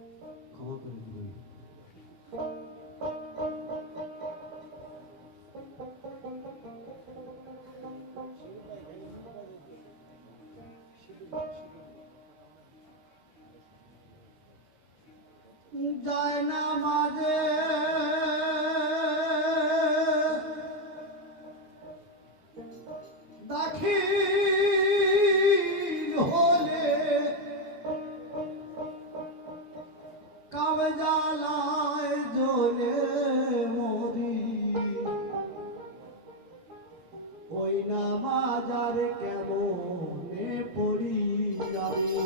ক্ষমা করে দিবেন। যায় না মাঝে দাখিল হলে কাবজালায় জ্বলে মরি ওই নামাজার কেমনে পড়ি আমি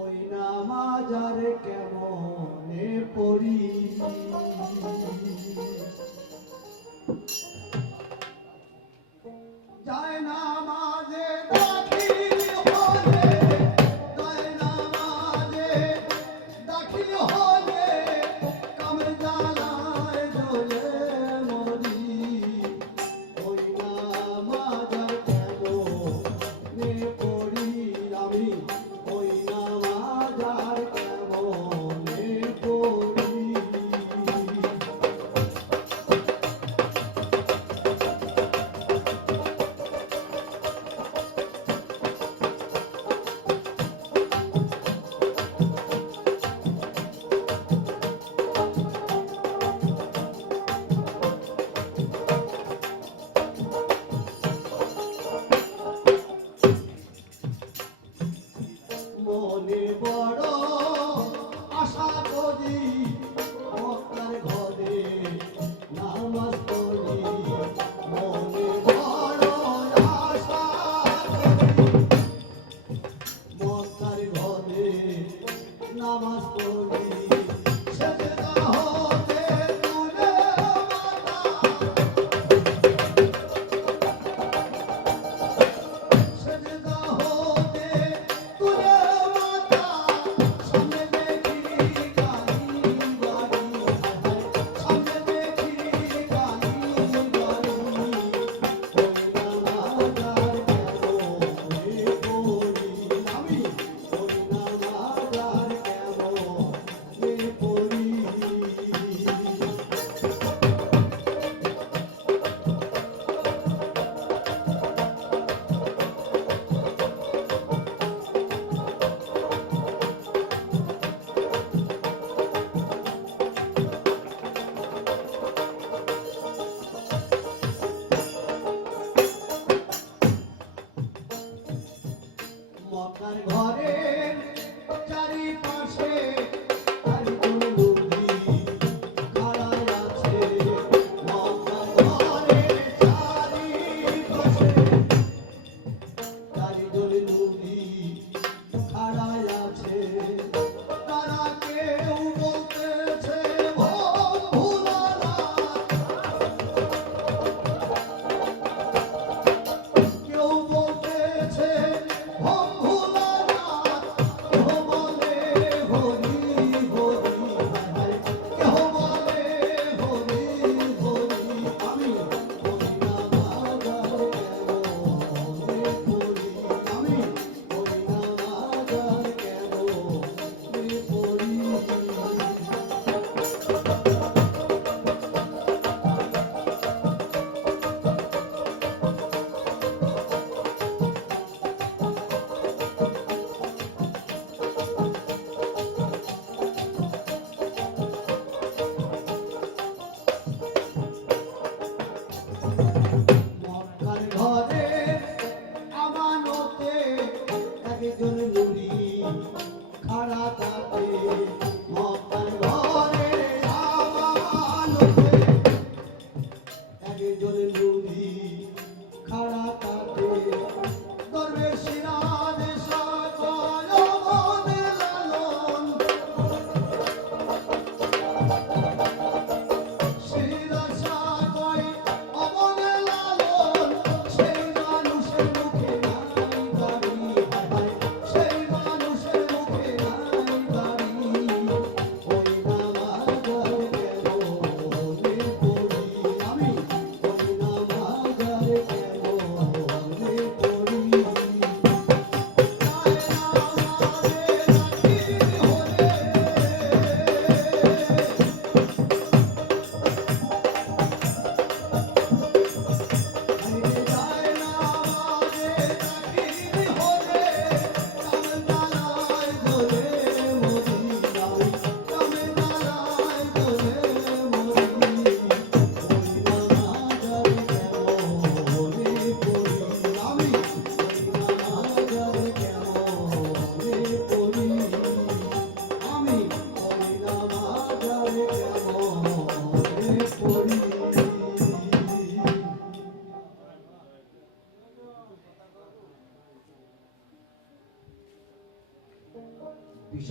ওই নামাজার কেমনে পড়ি যায় নামাজে দাখিল হলে যায় নামাজে দাখিল হলে কামজালায় জ্বলে মরি ওই নামাজার কেমনে পড়ি আমি ওই নামাজার কেমনে পড়ি মনে বড় আশা করি মক্কার ঘরে নামাজ পড়ি মনে বড় আশা করি মক্কার ঘরে নামাজ পড়ি সেজদা হতে তুলে মাথা সেজদা হতে তুলে মাথা সামনে দেখি কালী বাড়ি সামনে দেখি কালী বাড়ি ওই নামাজার কেমনে পড়ি আমি ওই নামাজার কেমনে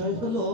বিষয় হলো